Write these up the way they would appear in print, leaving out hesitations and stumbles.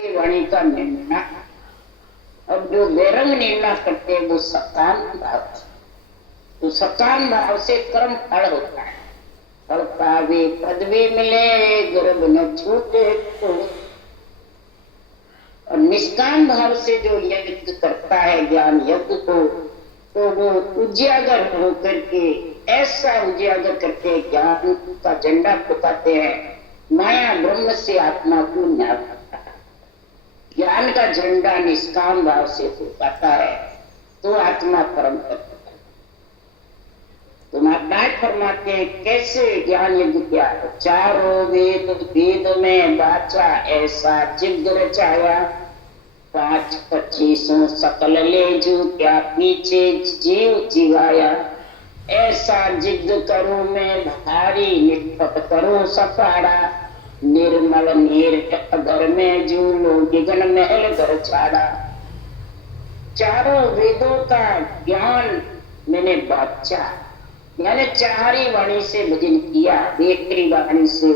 वाणी का निर्णय। अब जो बेरंग निर्णय करते हैं वो सकाम भाव, तो सकाम भाव से कर्म फल होता है। फल पावे पदवी मिले, गर्भ न छूटे तो। और निष्काम भाव से जो यज्ञ करता है ज्ञान यज्ञ को, तो वो उजागर होकर के ऐसा उजागर करते ज्ञान का झंडा फुकाते हैं, माया ब्रह्म से आत्मा को न्याय करता है। ज्ञान का झंडा निष्काम भाव से फुकाता है तो आत्मा परम तत्व है। तो माताएं फरमाते हैं कैसे ज्ञान यज्ञ किया। चारों वेद वेद में बाचा ऐसा जिग रचाया, 5-25 सकल ले जो क्या पीछे जीव जीवाया। ऐसा जिद करूं मैं भारी, निष्पट करूं सफाड़ा, निर्मल नीर घर में जो गगन महल घर छाड़ा। चारों वेदों का ज्ञान मैंने बाचा, मैंने चारी वाणी से भजन किया, बेहतरी वाणी से,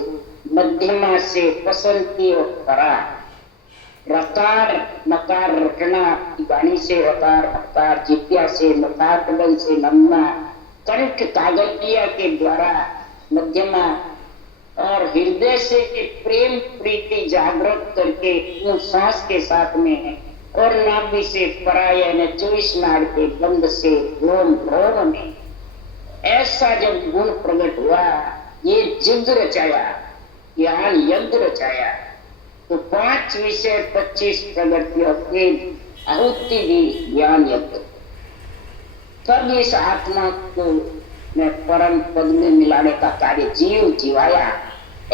मध्यमा से, पसंती और करा। रकार नकार रटना की वाणी से रकार नकार, जिज्ञा से नकार, कदल से नमना, कंठ कागलिया के द्वारा मध्यमा, और हृदय से प्रेम प्रीति जागृत करके सांस के साथ में, और नाभि से परायण 24 नाड़ के बंद से रोम रोम में। ऐसा जब गुण प्रकट हुआ, ये जिग रचाया, ज्ञान यज्ञ रचाया, तो 5 विषय 25 प्रगतियों की आहुति दी ज्ञान यज्ञ। तब इस आत्मा को मैं परम पद में मिलाने का कार्य जीव जीवाया।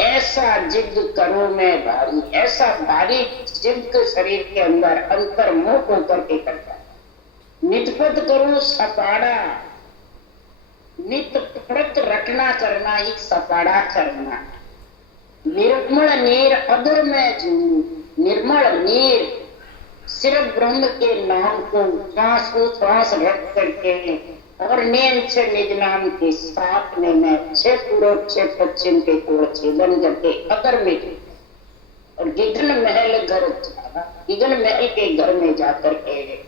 ऐसा जिद करो मैं भारी, ऐसा भारी जिद शरीर के अंदर अंतर्मुख होकर के करता। नितपत करो सपाड़ा, नित प्रत रटना करना ही सपाड़ा करना। निर्मल नीर अदर में जू, निर्मल नीर सिर्फ ब्रह्म के नाम को श्वास रख करके और नेम से निज नाम के साथ में मैं 6 पूर्व 6 पश्चिम के कोण छेदन करके अगर में, और गिगन महल घर, गिगन महल के घर में जाकर के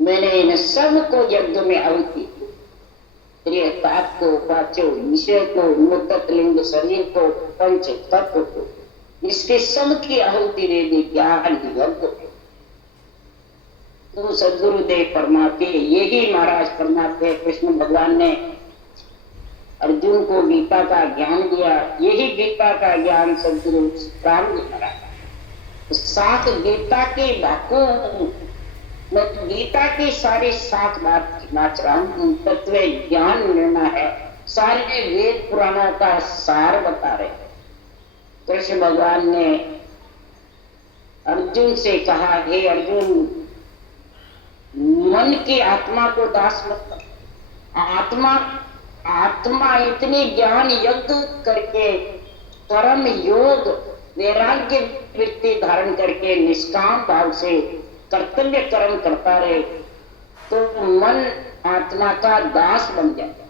मैंने इन सब को यज्ञ में आहुति, पाप को, पाचो विषय को, मुक्त लिंग शरीर को, पंच तत्व को, इसके सब की आहुति दे दी ज्ञान यज्ञ। तो सदगुरुदेव फरमाते, यही महाराज फरमाते, कृष्ण भगवान ने अर्जुन को गीता का ज्ञान दिया, यही गीता का ज्ञान सदगुरु राम जी महाराज। सात गीता के बातों, मैं गीता की सारी 7 बात नाच रहा हूं, तत्व ज्ञान लेना है, सारे वेद पुराणों का सार बता रहे हैं। कृष्ण भगवान ने अर्जुन से कहा, हे अर्जुन, मन की आत्मा को दास मत कर। आत्मा इतनी ज्ञान यज्ञ करके कर्म योग वैराग्य वृत्ति धारण करके निष्काम भाव से कर्तव्य कर्म करता रहे तो मन आत्मा का दास बन जाता,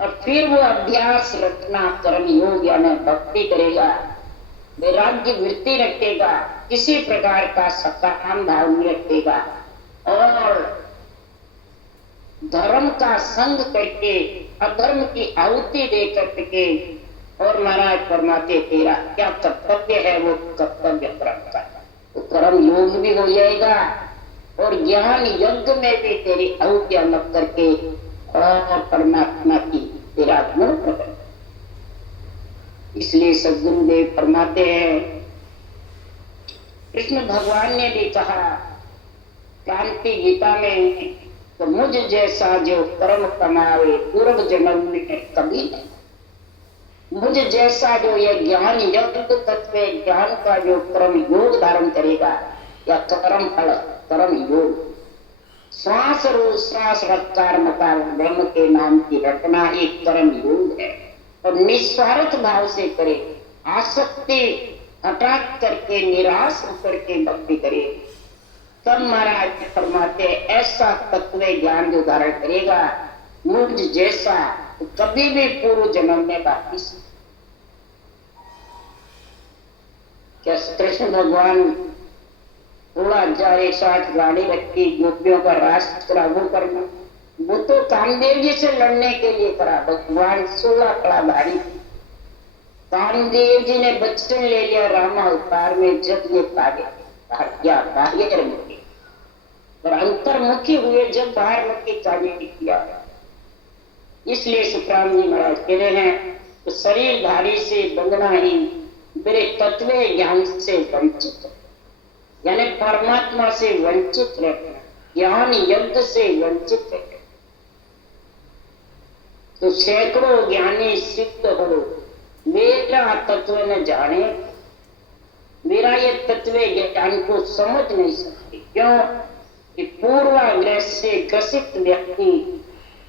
और फिर वो अभ्यास रचना कर्म योग यानी भक्ति करेगा, वैराग्य वृत्ति रखेगा, किसी प्रकार का सकाम भाव नहीं रखेगा, और धर्म का संग करके अधर्म की आहुति दे करके, और महाराज फरमाते तेरा क्या कर्तव्य है वो कर्तव्य कर्म का, तो कर्म योग भी हो जाएगा और ज्ञान यज्ञ में भी तेरी आहुतियां मत करके और परमात्मा की तेरा गुण प्रकट। इसलिए सद्गुरुदेव फरमाते हैं, कृष्ण भगवान ने भी कहा क्रांति गीता में, तो मुझ जैसा जो कर्म कमावे पूर्व जन्म में कभी नहीं, मुझ जैसा जो ये ज्ञान यज्ञ तत्व ज्ञान का जो कर्म योग धारण करेगा, या कर्म फल कर्म योग, श्वास रो श्वास रफ्तार मकार ब्रह्म के नाम की रटना एक कर्म योग है, और निस्वार्थ भाव से करे, आसक्ति हटा करके निराश होकर के भक्ति करे, तब महाराज फरमाते ऐसा तत्व ज्ञान जो धारण करेगा मुझ जैसा, तो कभी भी पूर्व जन्म में वापिस क्या कृष्ण भगवान थोड़ा 1060 गाड़ी रखी गोपियों का रास लागू करना, वो तो कामदेव जी से लड़ने के लिए करा। भगवान 16 कड़ा भारी। कामदेव जी ने बचपन ले लिया रामा अवतार में, जब ये बाह्यमुखी और अंतर्मुखी हुए जब बाहरमुखी कार्य किया। इसलिए सुखराम जी महाराज कह रहे हैं तो शरीरधारी से बंधना ही मेरे तत्व ज्ञान से वंचित, यानी परमात्मा से वंचित रहना, ज्ञान यज्ञ से वंचित रहना। तो सैकड़ों ज्ञानी सिद्ध हो, मेरा तत्व न जाने, मेरा ये तत्व ज्ञान को समझ नहीं सकते। क्यों कि पूर्वाग्रह से ग्रसित व्यक्ति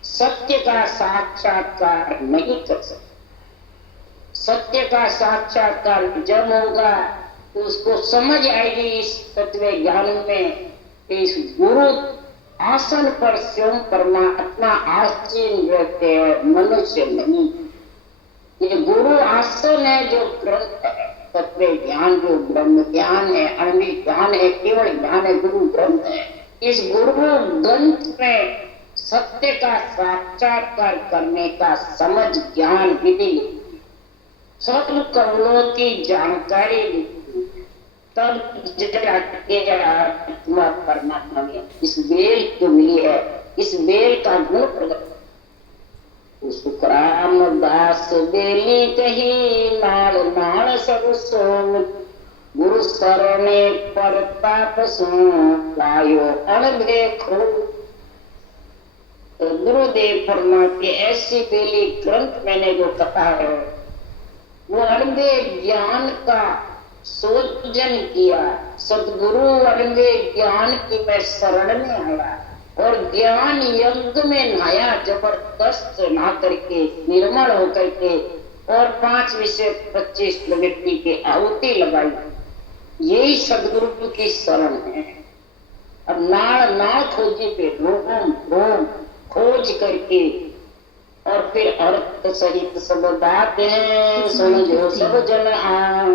सत्य का साक्षात्कार नहीं कर सकता। सत्य का साक्षात्कार जब होगा तो उसको समझ आएगी इस तत्व ज्ञान में, इस गुरु आसन पर स्वयं परमात्मा आसीन रहते हैं, मनुष्य नहीं। ये गुरु आसन है जो ग्रंथ है, तत्व ज्ञान जो ब्रह्म ज्ञान है, अणु ज्ञान है, केवल ज्ञान है, गुरु ग्रंथ है। इस गुरु ग्रंथ में सत्य का साक्षात्कार करने का समझ ज्ञान विधि, सब कवनों की जानकारी, तब जाके आत्मा परमात्मा में इस बेल को मिली है, इस बेल का गुण प्रकट। सुखराम दास बेली कही नाल नाल सब सोम, गुरु सरणे पर ताप सो लायो अणभे खो। तो गुरुदेव फरमाते ऐसी बेली ग्रंथ मैंने जो कथा है वो अणभे ज्ञान का सोजन किया। सदगुरु अणभे ज्ञान की मैं शरण में आया और ज्ञान यज्ञ में नहाया, जबरदस्त नहा करके निर्मल होकर के, और 5 विषय 25 प्रवृत्ति के आहुति लगाई। यही सदगुरु की शरण है। अब नाड़ नाड़ खोजी पे रोम रोम खोज करके और फिर अर्थ सहित सब बातें समझो सब जन आ।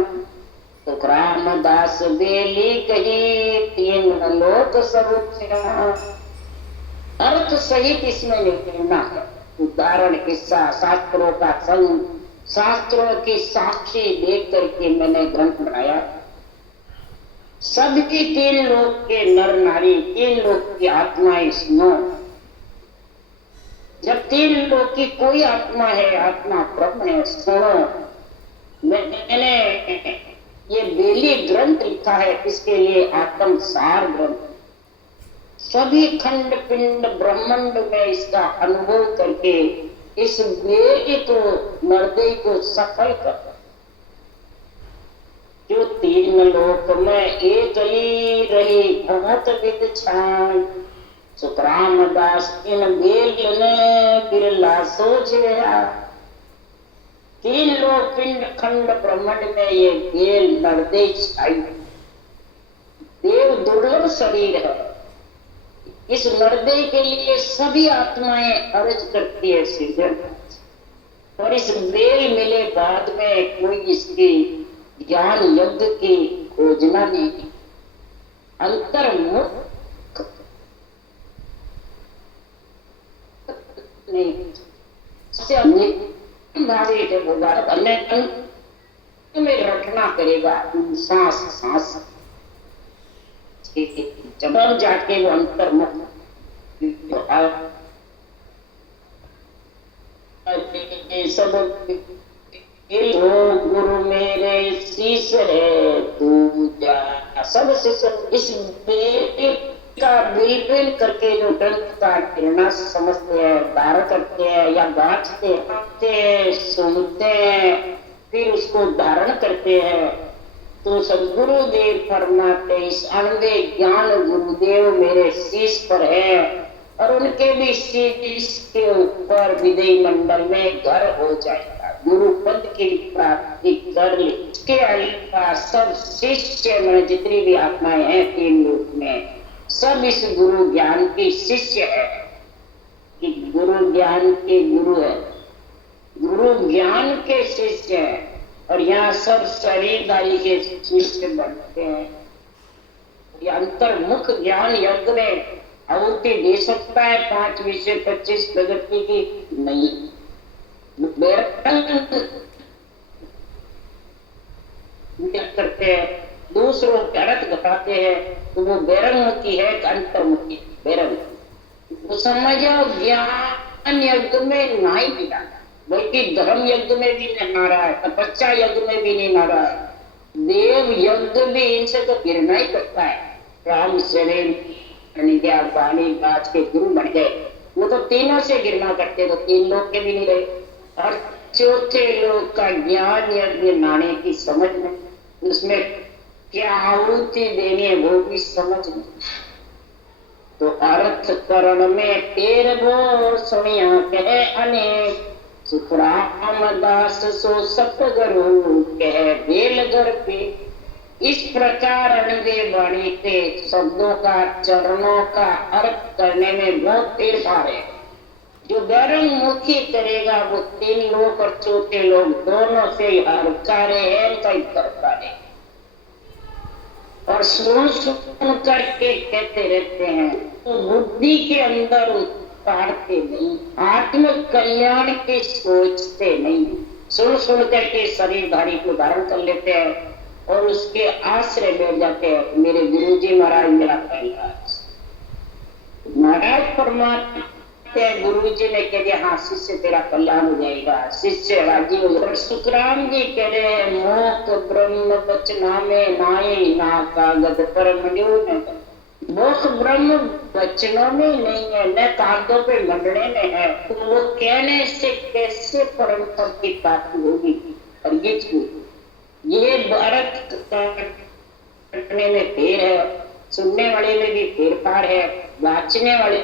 तो रामदास बेली कही 3 लोक सब अर्थ सहित इसमें लिखना है। उदाहरण किस्सा शास्त्रों का संग, शास्त्रों की साक्षी देख करके मैंने ग्रंथ बनाया। सबकी 3 लोक के नर नारी, 3 लोक की आत्माएं सुनो। जब 3 लोक की कोई आत्मा है, आत्मा ब्रह्म है, सुनो। मैंने ये बेली ग्रंथ लिखा है, इसके लिए आत्म सार ग्रंथ। सभी खंड पिंड ब्रह्मांड में इसका अनुभव करके इस बेली को, मर्दे को सफल कर। जो 3 लोक में एक ही रही बहुत विद छान, सुखराम दास इन बेल ने बिरला सोच गया। 3 लोक पिंड खंड ब्रह्मांड में ये बेल नर्दे छाई। देव दुर्लभ शरीर है, इस नर्दे के लिए सभी आत्माएं अर्ज करती है सृजन। और इस बेल मिले बाद में कोई इसकी ज्ञान यज्ञ की खोजना नहीं, अंतर्मुख नहीं में रखना करेगा। सांस सांस जब जाके वो अंतर्मुख सब गुरु मेरे शीश है तू जा। सब शिष्य इस बेल का बिल करके जो ग्रंथ का प्रेरणा समझते हैं, धारण करते हैं या बांटते हैं, सुनते हैं, फिर उसको धारण करते हैं। तो सदगुरुदेव फरमाते इस अनवे ज्ञान गुरुदेव मेरे शीश पर है और उनके भी शीश के ऊपर विदय मंडल में घर हो जाएगा। गुरु पद की प्राप्ति कर ले। इसके अलावा सब शिष्य में जितनी भी आत्माएं हैं 3 लोक में, सब इस गुरु ज्ञान के शिष्य है। कि गुरु ज्ञान के गुरु है, गुरु ज्ञान के शिष्य है। और यहाँ सब शरीरधारी के शिष्य बनते हैं। ये अंतर्मुख ज्ञान यज्ञ में आहुति दे सकता है 5 विषय 25 प्रगति की? नहीं। करते हैं, दूसरों के अर्थ बताते हैं, तो वो बैरंगमुखी है, अंतर्मुखी बैरंग। तो समझो ज्ञान यज्ञ में नहीं गिरा, बल्कि धर्म यज्ञ में भी नहीं आ रहा है, तपस्या यज्ञ में भी नहीं आ रहा है, देव यज्ञ भी इनसे तो गिरना ही करता है। राम शरीर वाणी गाज के गुरु बन गए, वो तो तीनों से गिरना करते, तो 3 लोग के भी नहीं रहे। और चौथे लोग का ज्ञान यज्ञ नाने की समझ में, उसमें क्या आहुति देनी है वो भी समझ में। तो अर्थ करण में 13 सुनिया कहे अनेक, सुख रामदास सो सतगुरु कहे बेलगर पे। इस प्रकार अणुदेव वाणी के शब्दों का चरणों का अर्थ करने में बहुत तेज भार है। जो बैरंगमुखी करेगा वो 3 लोग और चौथे लोग दोनों से हरकारे है, कई करकारे। और सुन करके कहते रहते हैं, तो बुद्धि के अंदर उतारते नहीं, आत्म कल्याण के सोचते नहीं, सुन करके शरीरधारी को धारण कर लेते हैं और उसके आश्रय बैठ जाते हैं। मेरे गुरुजी महाराज मेरा कल्याण, महाराज परमात्मा गुरुजी ने कह दिया हाँ शिष्य तेरा कल्याण हो जाएगा, शिष्य राजी हो जाएगा। सुखराम जी कह रहे हैं, मोक्ष ब्रह्म बचना में नाई ना कागज पर मोक्ष ब्रह्म वचनों में नहीं है, न कागजों पे मंडने में है। तो वो कहने से कैसे परम पद की प्राप्ति होगी? और ये भारत करने में फेर है, सुनने वाले में भी फेरफार है, वाचने वाले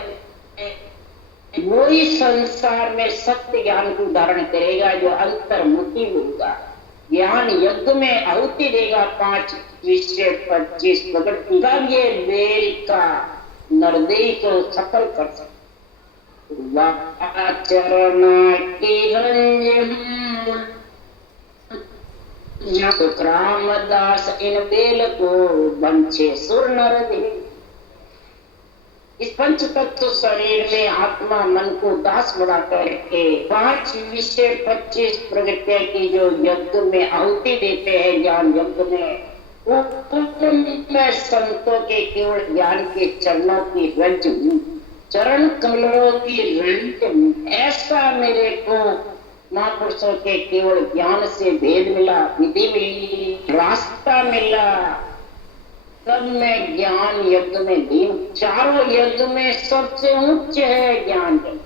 वो ही संसार में सत्य ज्ञान को धारण करेगा जो अंतर्मुखी होगा। ज्ञान यज्ञ में आहुति देगा 5 विषय 25 प्रगति, तब ये बेल का नरदेह को सफल कर सकते। सुख रामदास इन बेल को बंचे सुर नर। इस पंच तत्व शरीर में आत्मा मन को दास बना करके 5 विषय 25 प्रगति की जो यज्ञ में आहुति देते हैं ज्ञान यज्ञ में, वो संतों के केवल ज्ञान के चरणों की रज, चरण कमलों की रंज, ऐसा मेरे को महापुरुषों के केवल ज्ञान से भेद मिला, विधि मिली, रास्ता मिला, तब मैं ज्ञान यज्ञ में लीन। चारों यज्ञ में सबसे उच्च है ज्ञान यज्ञ,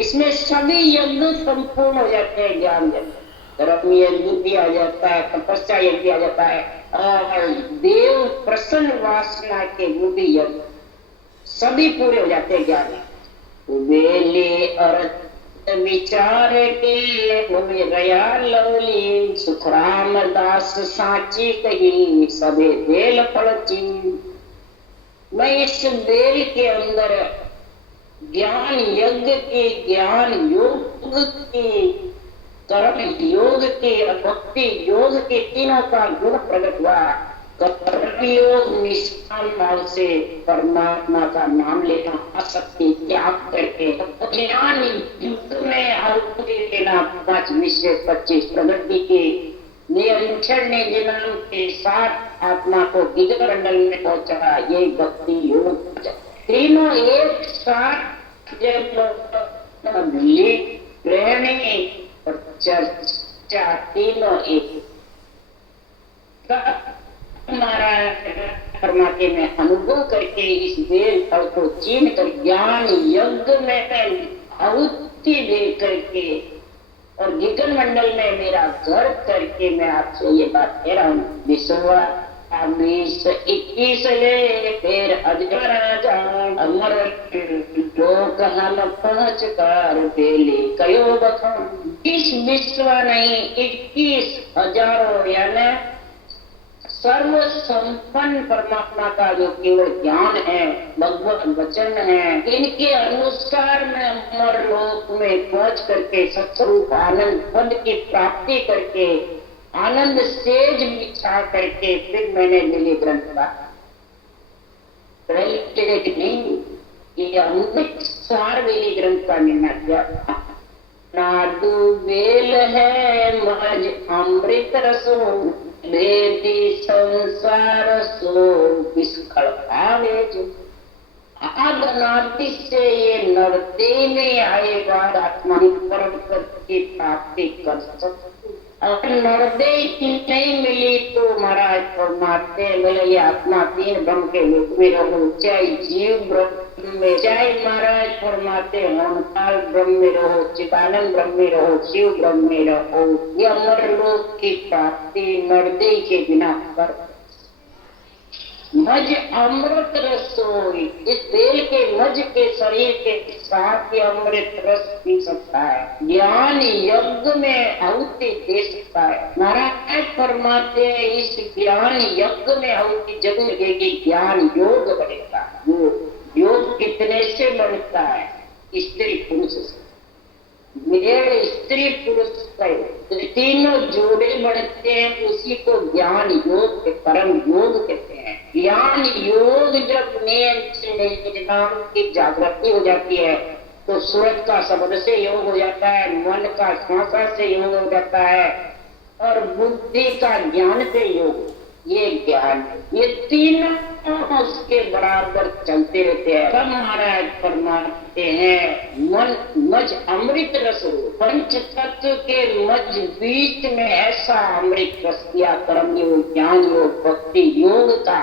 इसमें सभी यज्ञ संपूर्ण हो जाते हैं। ज्ञान यज्ञ, धर्म यज्ञ भी आ जाता है, तपस्या यज्ञ आ जाता है, और देव प्रसन्न वासना के भी यज्ञ सभी पूरे हो जाते हैं ज्ञान यज्ञ। वेले अर्थ विचार के रया लवली, सुख रामदास साची कही सबे बेल फलची। मैं इस बेल के अंदर ज्ञान यज्ञ के, ज्ञान योग के, कर्म योग के, भक्ति योग के तीनों का गुण प्रकट हुआ। कर्म योग निष्काम भाव से परमात्मा का नाम लेना, आसक्ति त्याग करके ज्ञान युग में आहुति देना, 5 विषय 25 प्रगति के निरंतर ने जन्म के साथ आत्मा को गिगन मंडल में पहुंचा। ये भक्ति योग तीनों एक साथ जब प्रेमी और चर्चा तीनों एक परमात्मा में अनुभव करके इस वेल फल को चीन कर ज्ञान यज्ञ में आहुति दे करके और गिगन मंडल में मेरा घर करके मैं आपसे ये बात कह रहा हूँ। विश्वा 20-21 ले फिर अमर लोक हम पहुँच कर बेले कयो बखम। 20 विश्व नहीं 21 हजारों यानी सर्व संपन्न परमात्मा का जो केवल ज्ञान है, भगवत वचन है, इनके अनुसार मैं अमर लोक में पहुंच करके सत्स्वरूप आनंद पद की प्राप्ति करके आनंद सेज बिछा करके फिर मैंने दिल्ली ग्रंथ का नहीं, ये अमृत सार वेली ग्रंथ का निर्णय किया। नादु बेल है मज अमृत रसो, वेदी संसार सो विस्खल भावे जो। आद नादि से ये नरदे में आएगा आत्मा परम पद की प्राप्ति कर सकते। अगर नरदे की नहीं मिली तो महाराज परमात्मा बोले ये आत्मा तीन ब्रह्म के रूप में रहो, चाहे जीव ब्रह्म में, चाहे महाराज परमात्मा होनकाल ब्रह्म में रहो, चिदानंद ब्रह्म में रहो, शिव ब्रह्म में रहो, ये अमर लोक की प्राप्ति नरदे के बिना कर। मज अमृत रसोई, इस बेल के मज के शरीर के साथ ही अमृत रस पी सकता है, ज्ञान यज्ञ में आहुति दे सकता है। नारायण परमात्मा इस ज्ञान यज्ञ में आहुति जब लगेगी ज्ञान योग बढ़ेगा। योग कितने से बढ़ता है? स्त्री पुरुष से। मेरे स्त्री पुरुष का तीनों जोड़े बढ़ते हैं, उसी को ज्ञान योग के परम योग कहते हैं। ज्ञान योग जब नियम की जागृति हो जाती है तो सूरज का शब्द से योग हो जाता है, मन का श्वास से योग हो जाता है और बुद्धि का ज्ञान से योग। ये ज्ञान, ये तीनों उसके बराबर चलते रहते हैं। सब महाराज फरमाते हैं मन मज अमृत रस, पंच तत्व के मज बीच में ऐसा अमृत रस किया। कर्म योग, ज्ञान योग, भक्ति योग का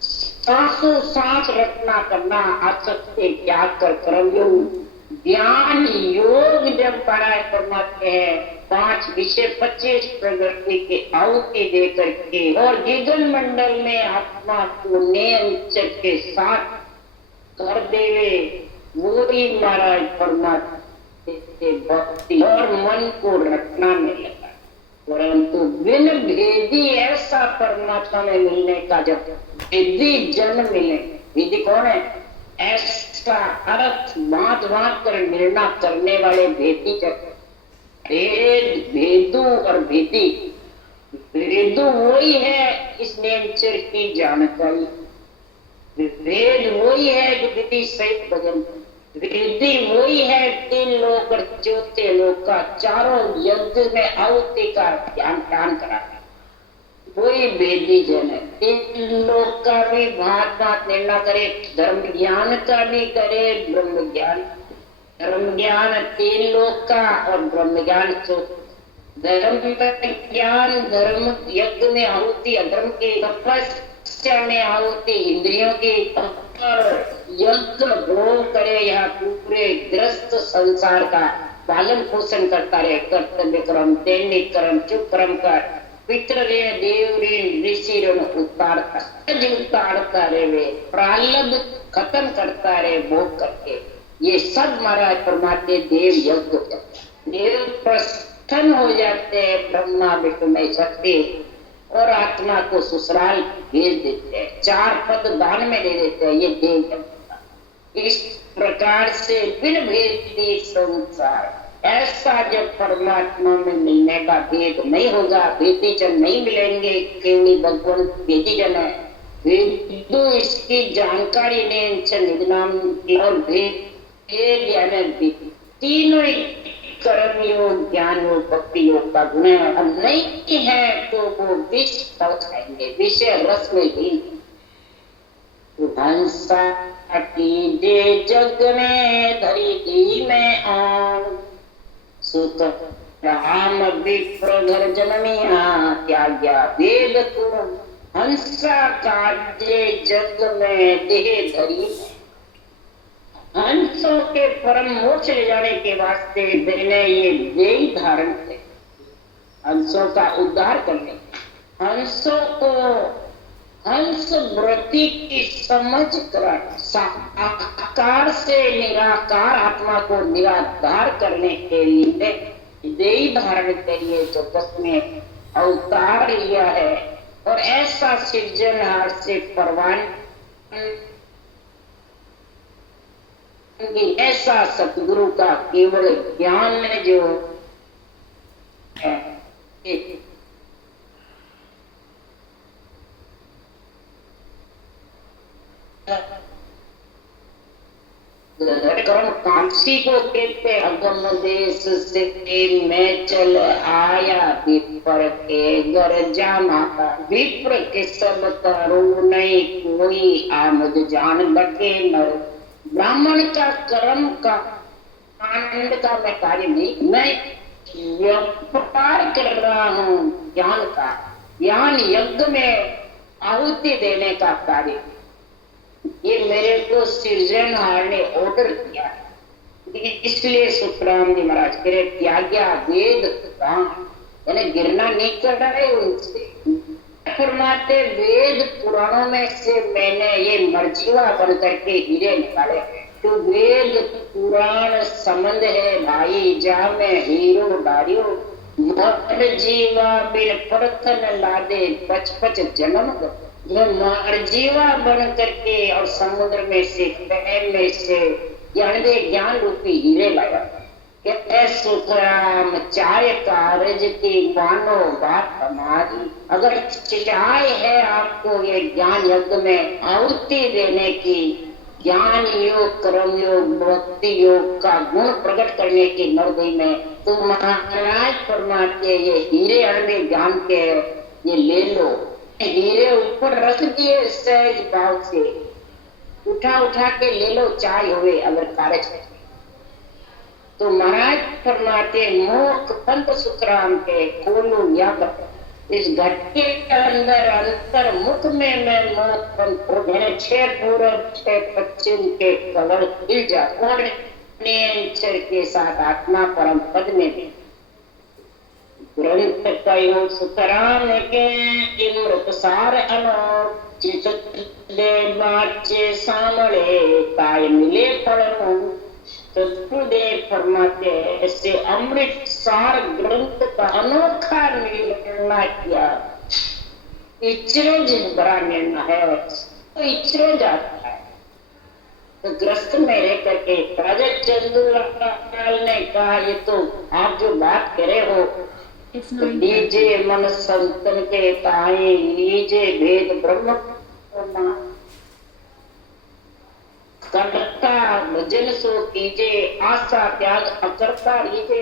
सांसों सांस रचना करना, असत्य त्याग कर कर्म योग, ज्ञान योग जब महाराज फरमाते हैं 5 विषय 25 प्रकृति के आहुति दे करके और गगन मंडल में आत्मा को नियम के साथ कर देवे, वो ही महाराज परमात्मा भक्ति और मन को रखना में लगा। परंतु बिन भेदी ऐसा परमात्मा में मिलने का जब भेदी जन मिले, भेदी कौन है? ऐसा अर्थ बात बात कर निर्णय करने वाले भेदी जन। भेद भेदु और भेदी, भेदु वही है इस नेचर की जानकारी, भेद वही है जो विधि सहित भजन, भेदी वही है 3 लोक और 4 लोक का चारों यज्ञ में आहुति का ध्यान करा, वही भेदी जन है। 3 लोक का भी भात भात निर्णय करे, धर्म ज्ञान का भी करे, ब्रह्म ज्ञान, धर्म ज्ञान 3 लोक का और ब्रह्म ज्ञान तो धर्म ज्ञान, धर्म यज्ञ में आहुति, अधर्म की तपस्या में आहुति, इंद्रियों की और यज्ञ भोग करे, यहाँ पूरे ग्रस्त संसार का पालन पोषण करता रहे, कर्तव्य कर्म, दैनिक कर्म, चुप कर्म कर, पितृ ऋण, देव ऋण, ऋषि ऋण उतारता रहे, प्रारब्ध खत्म करता रहे भोग करके। ये सब महाराज परमात्मा देव यज्ञ, देव प्रसन्न हो जाते हैं, ब्रह्मा विष्णु शक्ति और आत्मा को ससुराल भेज देते हैं, 4 पद दान में दे देते हैं। ये देव यज्ञ। इस प्रकार से बिन भेदी संसार, ऐसा जब परमात्मा में मिलने का भेद नहीं होगा, भेदी जन नहीं मिलेंगे, केवल भगवान भेदी जन है। भेदु इसकी जानकारी निधनाम और भेद तीनों कर्म योग, ज्ञान योग, भक्ति योग का गुण है। अब नहीं है तो वो विष फल खाएंगे, विषय रस में ही। हंसा दे जग में धरी में आन, सुत राम विप्र घर जनमिया त्याग्या वेद तुम। हंसा काटे जग में देह धरी, हंसों के परम मोक्ष ले जाने के वास्ते मैंने ये देह धारण किए, हंसों का उद्धार करने, हंसों को हंस व्रति की समझ कर साकार से निराकार आत्मा को निराधार करने के लिए देह धारण के लिए जो 10वें अवतार लिया है और ऐसा सृजनहार से परवान ऐसा सतगुरु का केवल ज्ञान जो है कर्म कांक्षी को कहते अगम देश से मैं चल आया विप्र के घर जाना विप्र के सब करो नहीं कोई आमद जान लगे नर। ब्राह्मण का कर्म का आनंद का मैं कार्य नहीं, मैं व्यापार कर रहा हूँ ज्ञान का। ज्ञान यज्ञ में आहुति देने का कार्य ये मेरे को सृजनहार ने ऑर्डर किया है। इसलिए सुखराम जी महाराज कह रहे त्याग्या वेद यानी गिरना नहीं कर रहा है उनसे। फरमाते वेद पुराणों में से मैंने ये मर्जीवा बन करके हीरे निकाले। तो वेद पुराण संबंध है भाई जा में हीरो डारियो मर्जीवा बिन परतन लादे पच पच जन्म मर्जीवा बन करके और समुद्र में से बहन में से ज्ञान रूपी हीरे लाया। कहते सुखराम चाय कारज की मानो बात हमारी। अगर चाय है आपको ये ज्ञान यज्ञ में आहुति देने की, ज्ञान योग कर्म योग भक्ति योग का गुण प्रकट करने की नरदय में, तो महाराज फरमाते ये हीरे अड़े ज्ञान के ये ले लो। हीरे ऊपर रख दिए सहज भाव से, उठा उठा के ले लो चाय हुए अगर कारज है तो। महाराज फरमाते मोख पंत सुखराम के खोलू या इस घटके के अंदर अंतर मुख में मैं मोख पंत 6 पूरब 6 पश्चिम के कलर खिल जा और के साथ आत्मा परम पद में भी ग्रंथ कयो सुखराम के इमृत सार अनो चित दे बाचे सामले काय मिले फलनो। तो गुरुदेव फरमाते ऐसे अमृत सार ग्रंथ का अनोखा निर्णय किया। इचरो जिन बड़ा निर्णय है तो इचरो जाता है। तो ग्रस्त में रह करके राजा चंद्रलाल ने कहा ये तो आप जो बात करे हो लीजे मन संतन के ताए लीजे भेद ब्रह्म करता भजन सो कीजे आशा त्याग अकर्ता लीजे।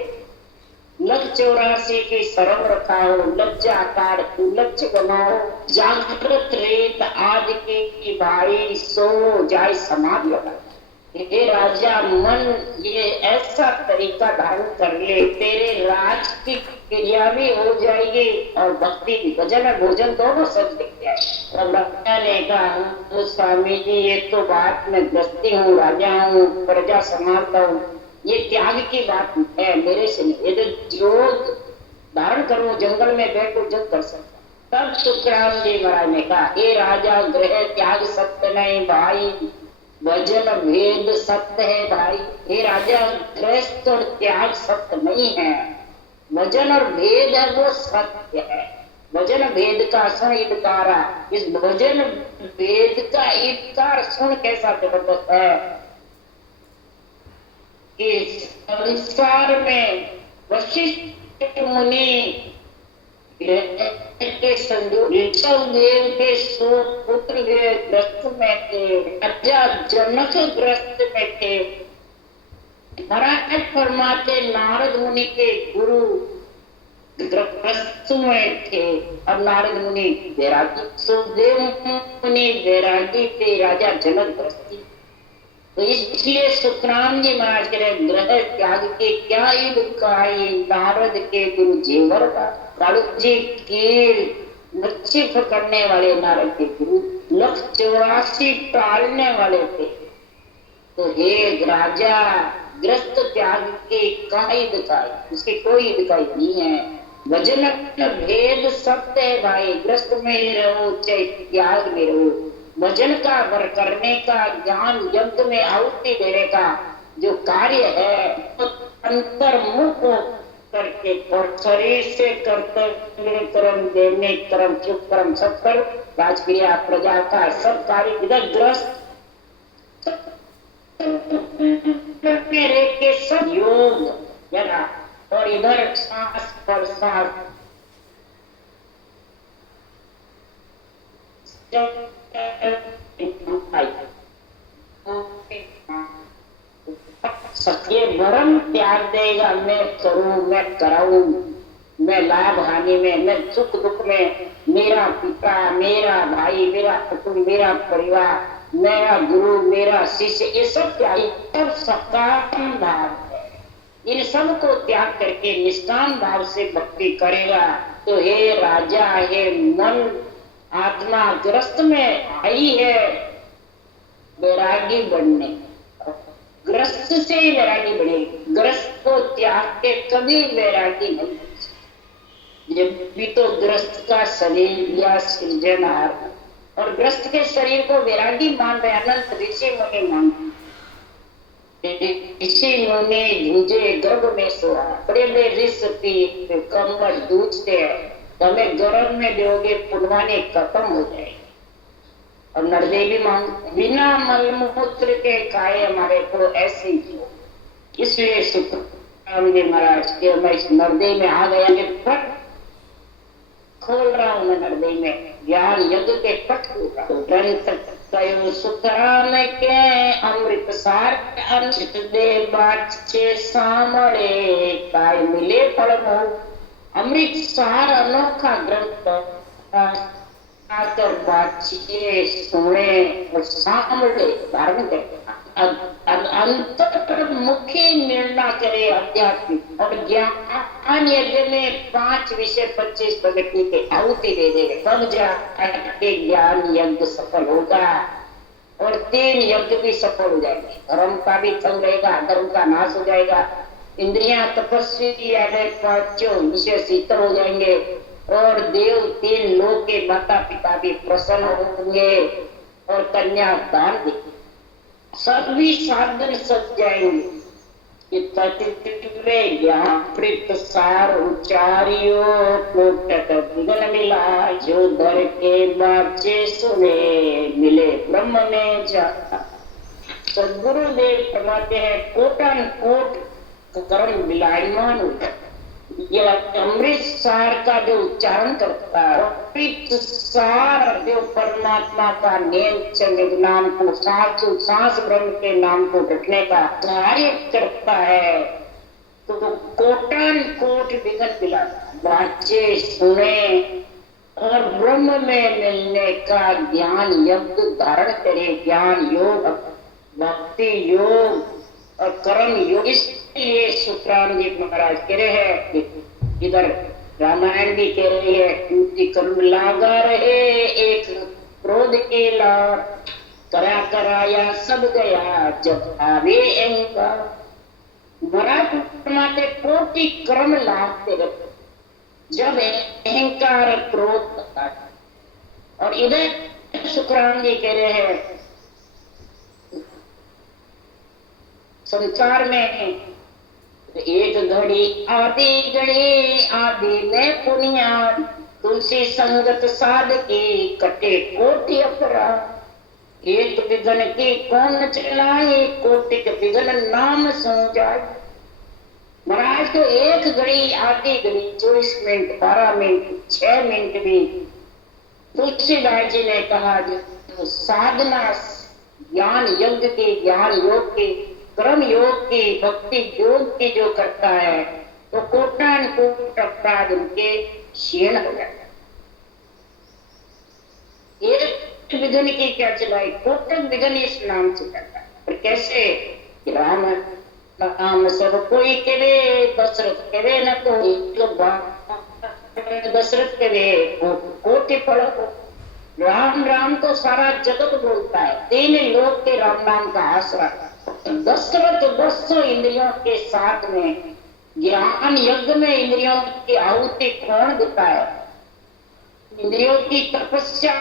लग 84 की शरण रखाओ लज्जा कार लक्ष्य बनाओ जागृत रेत आदि की भाई सो जाए समाधि लगा। हे राजा मन ये ऐसा तरीका धारण कर ले तेरे राज की क्रिया भी हो जाएगी और भक्ति भी, भजन और भोजन दोनों सच दिख जाए। और राजा ने कहा तो स्वामी जी ये तो बात मैं ग्रस्ती हूँ, राजा हूँ, प्रजा संभालता हूँ, ये त्याग की बात है मेरे से नहीं। ये तो योग धारण करो जंगल में बैठो जब कर सकता। तब सुखराम जी महाराज ने कहा हे राजा ग्रह त्याग सत्य नहीं भाई, भजन भेद सत्य है भाई। हे राजा गृहस्थ और त्याग सत्य नहीं है, भजन और भेद है वो सत्य है। भजन भेद का सुन इदकारा, इस भजन भेद का इदकार सुन कैसा जबरदस्त है कि संसार में वशिष्ठ मुनि के संजोग ऋषभदेव के 100 पुत्र ग्रस्त में थे, राजा जनक ग्रस्त में थे। महाराज फरमाते नारद मुनि के गुरु ग्रस्त में थे और नारद मुनि बैरागी, सुखदेव मुनि बैरागी थे, राजा जनक ग्रस्ती। तो इसलिए सुखराम जी महाराज कह रहे ग्रह त्याग के क्या युग काई, नारद के गुरु जेवर का कालू जी की मच्छी पकड़ने वाले नारद के गुरु 184 टालने वाले थे। तो हे राजा ग्रस्त त्याग के का इदकाई, इसकी कोई इदकाई नहीं है। भजन भेद सत्य है भाई, ग्रस्त में ही रहो चाहे त्याग में रहो। भजन का वर करने का, ज्ञान यज्ञ में आहुति देने का जो कार्य है तो अंतर्मुख करके और शरीर से कर्तव्य कर्म, देने कर्म, चुप कर्म, सब कर्म, राजक्रिया, प्रजा का सब कार्य, इधर ग्रस्त मेरे के सब योग जरा, और इधर सांस पर सांस सत्य वरम त्याग देगा, मैं करूं, मैं कराऊं, मैं लाभ हानि में, मैं सुख दुख में, मेरा पिता, मेरा भाई, मेरा कुटुंब, मेरा परिवार, मेरा गुरु, मेरा शिष्य, ये सब क्या है? सब सकाम भाव है। इन सब को त्याग करके निष्काम भाव से भक्ति करेगा तो हे राजा, हे मन आत्मा ग्रस्त में आई है वैरागी बनने, ग्रस्त से ही वैरागी बनेगी। ग्रस्त को त्याग के कभी वैरागी नहीं, जब भी तो ग्रस्त का शरीर या सृजनहार, और ग्रस्त के शरीर को वैरागी मान रहे अनंत ऋषि मुनि मान, ऋषि मुनि जूझे गर्भ में सोया, बड़े बड़े ऋष पी कमर जूझते हैं, तो हमें गर्भ में दोगे पुनवाने खत्म हो जाएगी। और नरदेवी मांग बिना मलमूत्र के खाए हमारे को ऐसे ही, इसलिए सुखराम जी महाराज के मैं इस नरदेवी में आ गया, पट खोल रहा हूं, मैं नरदेवी में ज्ञान यज्ञ के पट खोल रहा हूं। ग्रंथ सुखराम के अमृत सार अंशित दे बाचे सामरे काय मिले पड़मो, अमृत सार अनोखा ग्रंथ आकर बातचीत सुने और सामने धारण करे, अंतर मुखी निर्णय करे आध्यात्मिक, और ज्ञान यज्ञ में 5 विषय 25 प्रगति के आहुति दे देंगे, तब जाके ज्ञान यज्ञ सफल होगा और 3 यज्ञ भी सफल हो जाएंगे। धर्म का भी संग रहेगा, धर्म का नाश हो जाएगा, इंद्रियां तपस्वी आदि 5 विषय शीतल हो जाएंगे, और देव 3 लोग के माता पिता भी प्रसन्न होंगे, और कन्या दान देंगे, सभी साधन सज जाएंगे। ज्ञान सार उचारियो कोटक विघ्न मिला, जो दर के बाचे सुने मिले ब्रह्म में जा। सदगुरुदेव फरमाते हैं कोटन कोट कर्म विलायमान होता है। यह अमृत सार का जो उच्चारण करता है, अमृत सार जो परमात्मा का नेम चंद नाम को सांस ब्रह्म के नाम को रखने का कार्य करता है, तो कोटन कोट विघ्न मिला, बाचे सुने और ब्रह्म में मिलने का ज्ञान यज्ञ धारण करे, ज्ञान योग, भक्ति योग और कर्म योग। इसलिए सुखराम जी महाराज कह रहे हैं, इधर रामायण भी कह रही है, कर्म लागा रहे एक क्रोध के लार, करा कराया सब गया जब आवे अहंकार। महाराज फरमाते कोटि कर्म लागते रहते जब अहंकार क्रोध करता है। और इधर सुखराम जी कह रहे हैं संसार में एक घड़ी आदि में पुनिया, तुलसी संगत साध की कटे कोटि अपराध, एक विघन की कौन चलाए कोटि विघन नाम सो जाए। महाराज तो एक घड़ी आधी घड़ी 24 मिनट 12 मिनट 6 मिनट भी तुलसीदास जी ने कहा जो साधना ज्ञान यज्ञ की, ज्ञान योग की, कर्म योग की, भक्ति योग की जो करता है तो कोटान कोट अपराध उनके क्षीण हो जाता है। एक विघन की क्या चलाई, कोटक विघन इस नाम से करता है। पर कैसे? राम काम सब कोई करे, दशरथ करे न कोई, दशरथ करे कोटि पढ़ो। राम राम तो सारा जगत बोलता है, 3 लोक के राम नाम का आसरा। दशरथ 200 इंद्रियों के साथ में ज्ञान यज्ञ में इंद्रियों की आहुति कौन देता है? इंद्रियों की तपस्या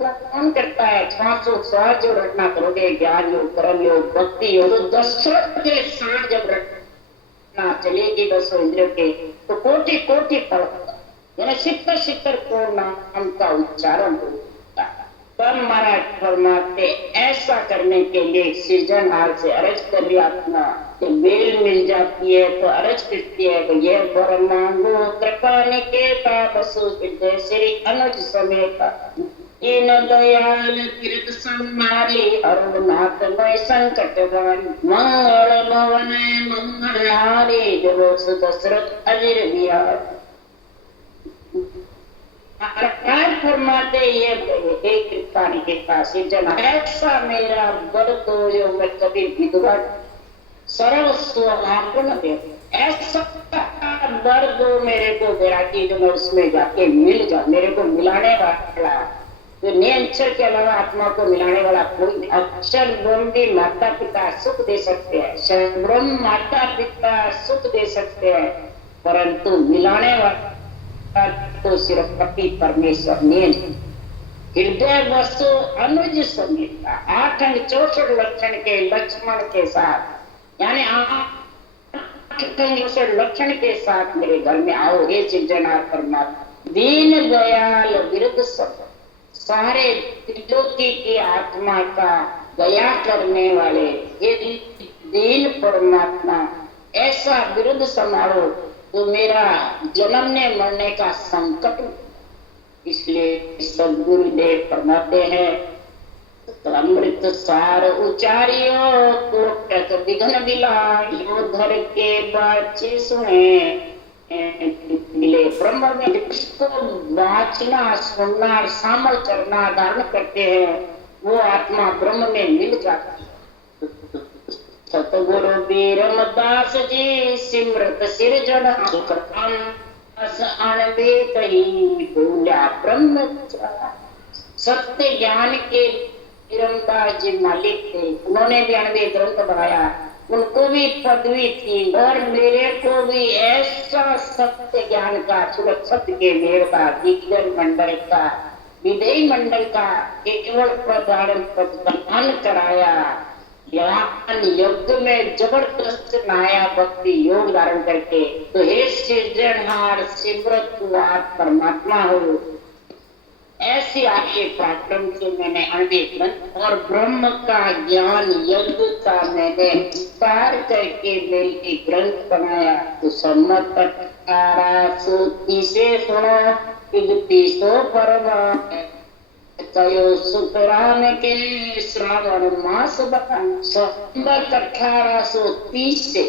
कौन करता है? श्वास जो रटना करोगे, ज्ञान योग, कर्म योग, भक्ति योग, तो दशरथ के साथ जब आत्मा चलेगी दसों इंद्रियों के तो कोटि कोटि पढ़, यानी सितर सितर को नाम का उच्चारण होता है। तब महाराज फरमाते ऐसा करने के लिए सृजनहार से अर्ज कर रही आत्मा कि बेल मिल जाती है तो अर्ज करती है कि ये वर मांगो कृपा निकेता बसु श्री अनुज समेता इन दयाल कृत सम्मारी अरुणाथ मय संकट वन मंगल भवन मंगलहारी जब दशरथ अजिर बिहार फरमाते ये एक कृपा निकेता सृजन ऐसा मेरा वर दो जो मैं कभी विधवा सर्वस्व आपको न दे, ऐसा वर दो मेरे को वैरागी जो मैं उसमें जाके मिल जाऊं, मेरे को मिलाने वाला तो निरंतर के अलावा आत्मा को मिलाने वाला कोई नहीं। अक्षर ब्रह्म भी माता पिता सुख दे सकते हैं, ब्रह्म माता पिता सुख दे सकते हैं, परंतु मिलाने वाला तो सिर्फ पति परमेश्वर ने। हृदय वस्तु अनुज समेत 8 अंग 64 लक्षण के लक्ष्मण के साथ, यानी 8 अंग 64 लक्षण के साथ मेरे घर में आओ हे सृजनहार परमात्मा। दीन दयाल विरुद्ध सब, सारे त्रिलोकी की आत्मा का दया करने वाले ये दीन परमात्मा, ऐसा विरुद्ध समारोह तो मेरा जन्मने मरने का संकट। इसलिए सदगुरुदेव फरमाते हैं अमृत सार उचारियो कोटक विघ्न बिलायो धर के बाचे सुने मिले। ब्रह्म में जिसको वाचना सुनना शामिल करना धारण करते हैं वो आत्मा ब्रह्म में मिल जाती है। सतगुरु बीरमदास जी सिमरत सिरजन ब्रह्म। सत्य ज्ञान के बीरमदास जी मालिक थे, उन्होंने भी 98 ग्रंथ बनाया, उनको भी पदवी थी और मेरे को भी ऐसा सत्य ज्ञान का सुरक्षित के मेर का दिग्गज मंडल का विधेय मंडल का केवल प्रधान प्रदान कराया। ज्ञान युग में जबरदस्त नया भक्ति योग धारण करके तो हे सृजनहार सिमरत परमात्मा हो, ऐसी आपके पराक्रम से मैंने अनेक ग्रंथ और ब्रह्म का ज्ञान यज्ञ का मैंने विस्तार करके मेरे ग्रंथ बनाया। तो सम्मत 1830 से सुनो 3100 परम कयो सुतरान के श्रावण मास बता। संवत 1830 से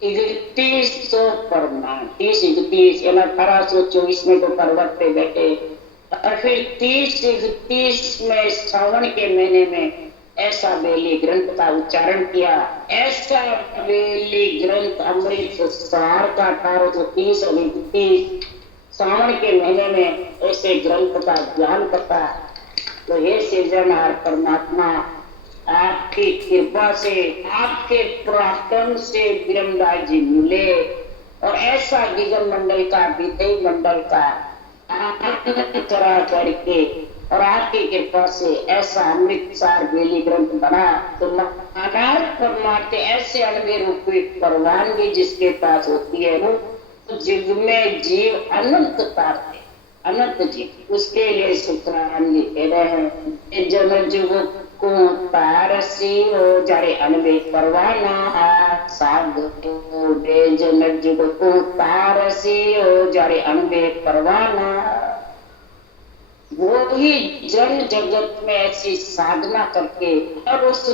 3100 परमान 30-31 यानी 1824 में तो पर्वत पे बैठे और फिर 30-31 में श्रावण के महीने में ऐसा बेली ग्रंथ का उच्चारण किया। ऐसा बेली ग्रंथ अमृत सार का 1830 और 31 श्रावण के महीने में ऐसे ग्रंथ का ज्ञान करता। तो ये सृजनहार परमात्मा आपकी कृपा से आपके पराक्रम से बीरमदास जी मिले और ऐसा दिगम मंडल का विधेय मंडल का करा करके और आपकी कृपा से ऐसा अमृतसार बेली ग्रंथ बना। तो महाराज परमात्मा ऐसे अनवे रूपी परवानगी जिसके पास होती है वो जीव में जीव अनंत तारते अनंत जीव, उसके लिए सुतराम जी कह रहे हैं जन जुग को तारसी हो जारे अनवे परवाना साध जन जुग को तारसी हो जारे अनवे परवाना। वो ही जन जगत में ऐसी साधना करके और उस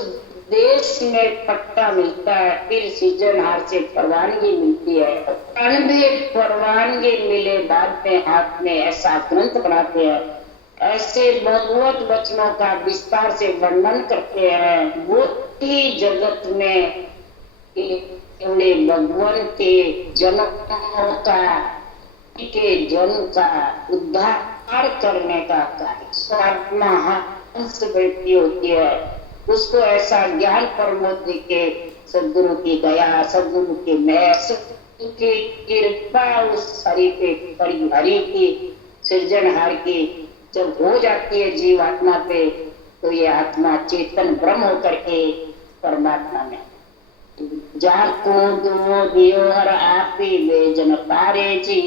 देश में पट्टा मिलता है, फिर सृजनहार से परवानगी मिलती है। 98 परवानगी मिले बाद में हाथ में ऐसा ग्रंथ बनाते हैं, ऐसे भगवत वचनों का विस्तार से वर्णन करते हैं। वो ही जगत में भगवान के जनों के जन का उद्धार करने का कार्य स्वात्मा हंस बैठी होती है। उसको ऐसा ज्ञान परमोदि के सदगुरु की दया सदगुरु की महस की कृपा उस हरि पे हरि की सृजनहार की जब हो जाती है जीव आत्मा पे तो ये आत्मा चेतन ब्रह्म होकर के परमात्मा में जाको दो दियो हर आपी बेजन पारे जी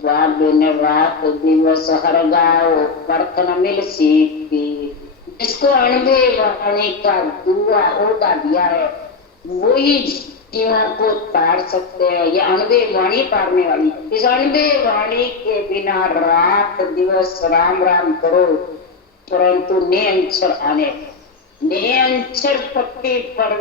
वाबिन रात दिवस हर गाओ बर्तन मिल सीपी। जिसको अणबे वाणी का दुआ ओदा दिया है वही जीवों को तार सकते हैं। ये अणबे वाणी पारने वाली। इस अणबे वाणी के बिना रात दिवस राम राम करो परंतु निरंतर आने निरंतर पट्टी पर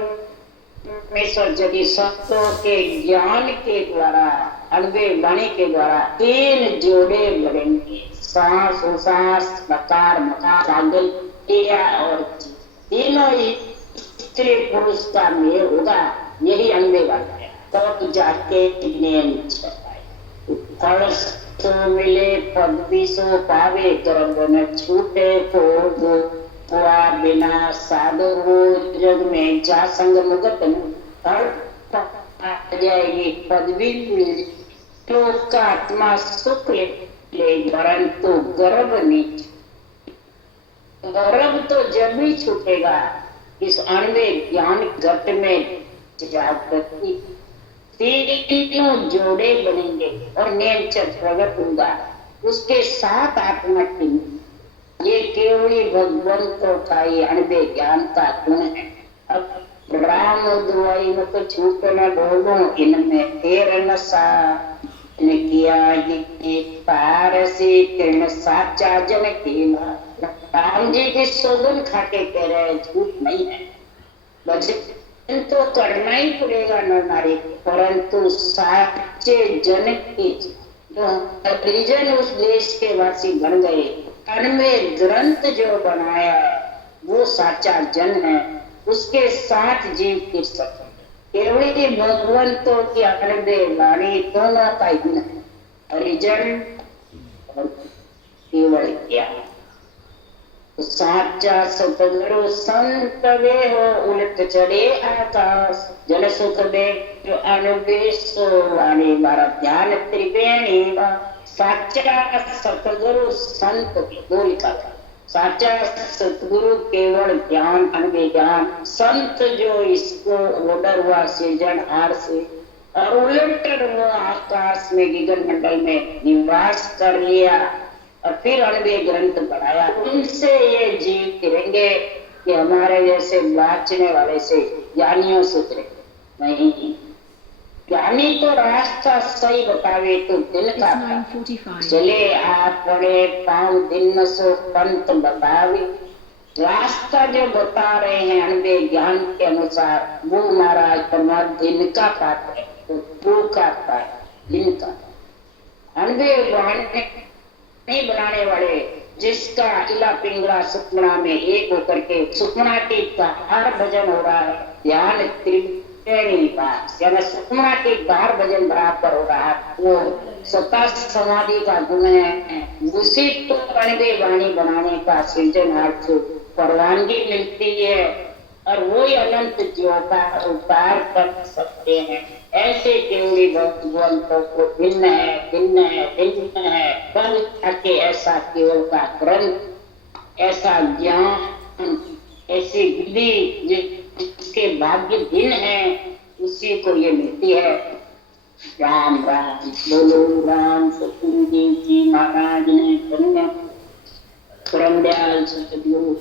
परमेश्वर यदि संतों के ज्ञान के द्वारा अणबे वाणी के द्वारा तीन जोड़े बढ़ेंगे सांस उसास मकार मकार सागल और तीनों ही स्त्री पुरुष का मेल होगा। यही अणबे वाला है तब जाके फल सो मिले पदवी सो पावे कर्म न छूटे को बिना साधु हो जग में जा संग मुगत जाएगी पदवी तो का आत्मा सुख ले परंतु गर्भ नहीं। गर्भ तो जब भी छूटेगा इस अणबे ज्ञान घट में जागृति तीनों जोड़े बनेंगे और निरंतर प्रकट होगा उसके साथ आत्मा की। ये केवली भगवंतों का ये अणबे ज्ञान का गुण है। अब राम दुआई में तो झूठ न बोलो इनमें तेर नशा ने किया ये पार से किरण साचा जन केला। राम जी की सौगंध खाके कह रहे झूठ नहीं है। भजन तो करना ही पड़ेगा नर नारी परंतु साचे जन की जो हरिजन उस देश के वासी बन गए अणबे ग्रंथ जो बनाया वो साचा जन है उसके साथ जीव की सकते केवली भगवंतों की अणबे वाणी दोनों का गुण है हरिजन और केवल ज्ञान। साचा सतगुरु संत वे हो उलट चढ़े आकाश जन सुख दे जो अणबे सो वाणी मारा ध्यान त्रिवेणी साचा सतगुरु संत दो लिखा था। साचा सतगुरु केवल ज्ञान अणबे ज्ञान संत जो इसको ऑर्डर हुआ सृजनहार से और उलट हुआ आकाश में गगन मंडल में निवास कर लिया और फिर अणबे ग्रंथ बढ़ाया। उनसे ये जीव करेंगे कि हमारे जैसे बाचने वाले से ज्ञानियों से करेंगे नहीं। ज्ञानी तो रास्ता सही बतावे तो दिन का चले आप पड़े पाँव दिन सो पंत बतावे। रास्ता जो बता रहे हैं अणबे ज्ञान के अनुसार वो महाराज परमात्मा दिन का पाठ है तो प्रू का पाठ दिन का अणबे नहीं बनाने वाले जिसका इला पिंगला सुखमना में एक होकर के सुखमना की हर भजन हो रहा है ध्यान सुखमना के बाहर भजन बराबर हो रहा है वो सत्ता समाधि का गुण है। उसी तो अणबे वाणी बनाने का सृजनार्थ परवानगी मिलती है और वही अनंत जो का उपार कर सकते हैं। ऐसे केवली भगवंतों को भिन्न है भिन्न है भिन्न है बल के ऐसा केवल का ग्रंथ ऐसा ज्ञान ऐसी विधि जिसके भाग्य भिन्न है उसी को ये मिलती है। राम राम बोलो राम सतगुरु देव जी महाराज ने परम दयाल सतगुरु